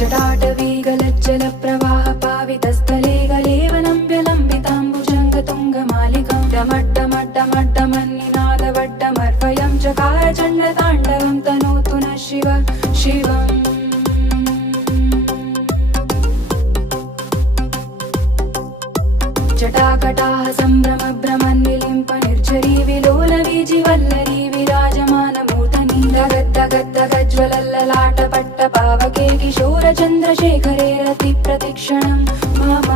जटाटवीगलज्जलप्रवाह पावितस्थले गलेवलम्ब्यलम्बिताम्बुजङ्गतुङ्गमालिकं डमड्डमड्डमड्डमन्निनादवड्डमर्वयं चकार चण्डताण्डवं तनोतु नः शिव शिवम् जटाकटाः सम्भ्रमभ्रमन्निलिम्प निर्झरी विलोलवीजिवल्लरी विराजमानमूर्धनि धगद्धगद्धगज्ज्वलल्ललाटपट्टपावके किशोरचन्द्रशेखरे रतिप्रतिक्षणं मम